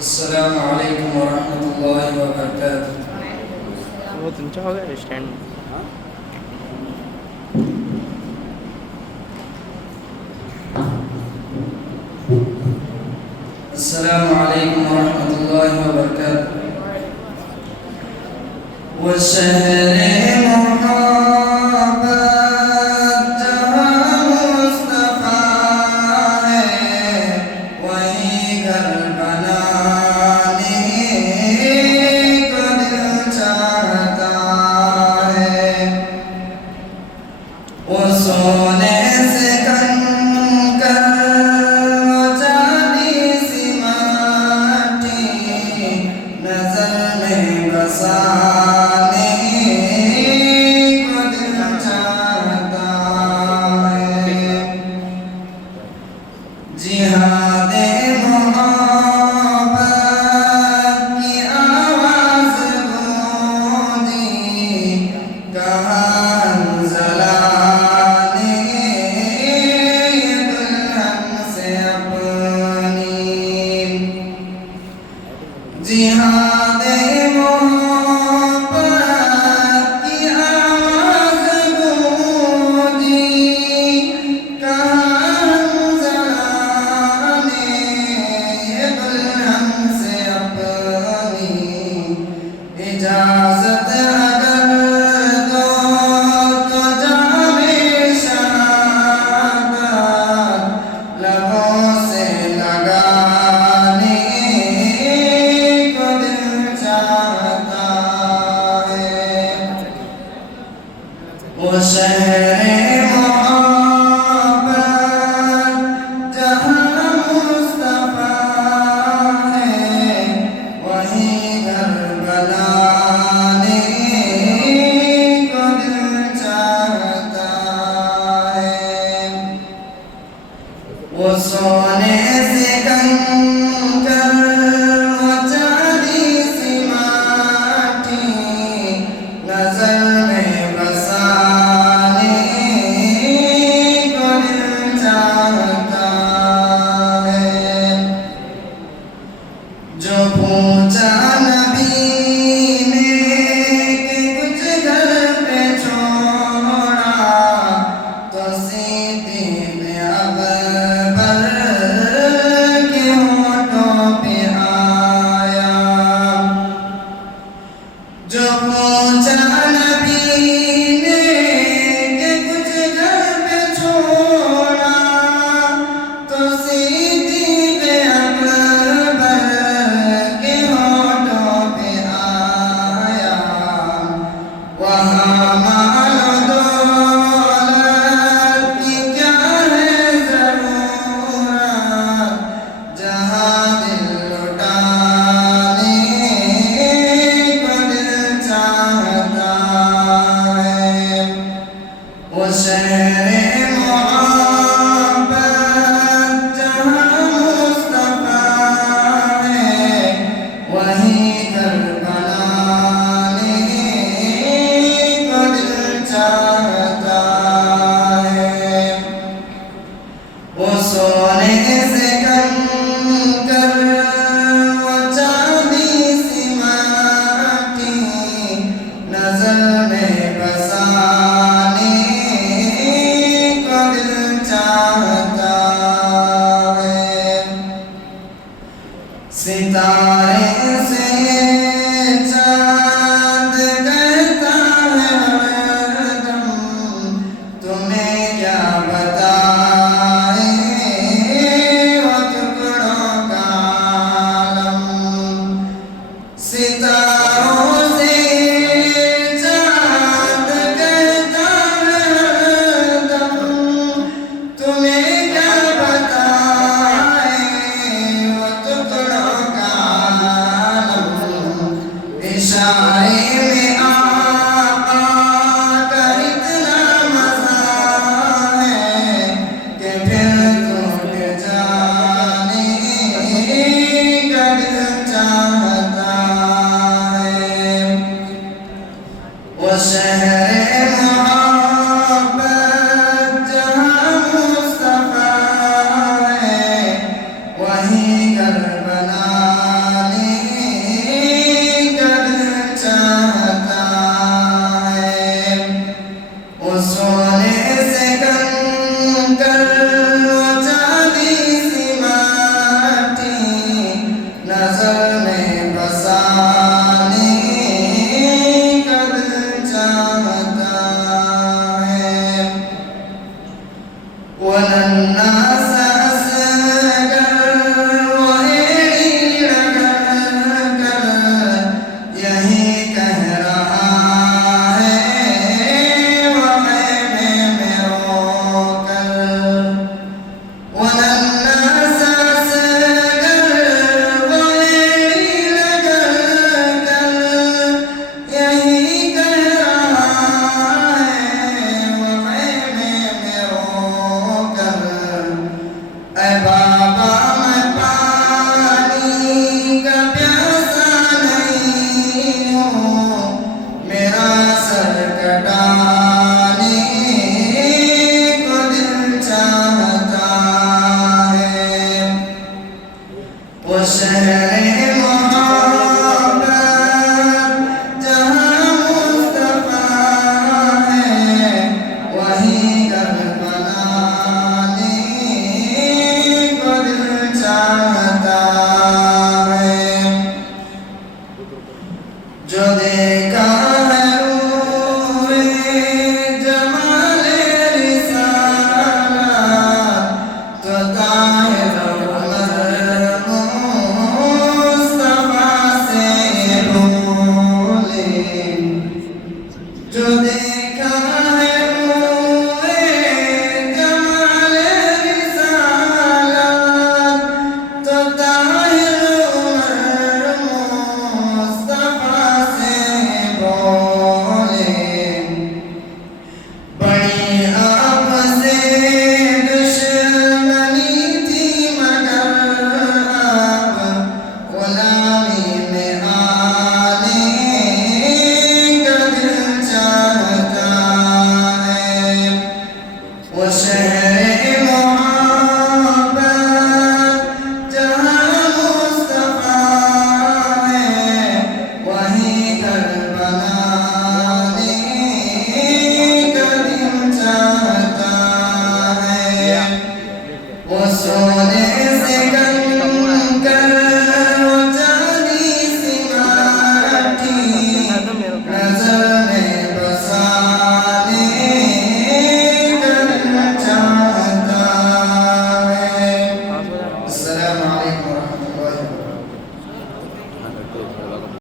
السلام علیکم ورحمۃ اللہ وبرکاتہ۔ وہ تم چاہو گے اسٹینڈ السلام علیکم ورحمۃ اللہ وبرکاتہ۔ وہ شہر محبت جہاں مصطفیٰ ہے، وہیں گھر بنانے کو دل چاہتا ہے۔ وہ سونے سے کنکر وہ چاندی سی مٹی نظر میں بسانے کو دل چاہتا ہے۔ جہاد محبت کی آواز گونجی، کہاں زلانے دلہن سے اپنی۔ جہاد محبت کی آواز گونجی، کہاں زلانے دلہن سے اپنی۔ اجازت اگر دو تو جام شہادت لبوں سے لگانے کو دل چاہتا ہے۔ وہ شہر محبت جہاں مصطفیٰ ہے، وہیں گھر بنانے کو دل چاہتا ہے۔ وہ سونے سے کنکر وہ چاندی سی مٹی نظر میں بسانے کو دل چاہتا ہے۔ جو پوچھا نبی نے کہ کچھ گھر پہ چھوڑا، تو صدیق اکبر کے ہونٹوں پہ آیا۔ جو پوچھا نبی نے کہ کچھ گھر پہ چھوڑا، تو صدیق اکبر کے ہونٹوں پہ آیا۔ وہاں مال و دولت کی کیا ہے ضرورت، جہاں دل لٹانے کو دل چاہتا ہے۔ وہ شہر محبت جہاں مصطفیٰ ہے، وہیں گھر بنانے کو دل چاہتا ہے۔ وہ سونے سے کنکر وہ چاندی سی مٹی نظر میں بسانے کو دل چاہتا ہے۔ ستارے سے چاند کہتا ہے ہر دم، تمہیں کیا بتائیں وہ ٹکڑوں کا عالم۔ ستاروں سے چاند کہتا ہے ہر دم، تمہیں کیا بتائیں وہ ٹکڑوں کا عالم۔ اشارہ وشهر محرم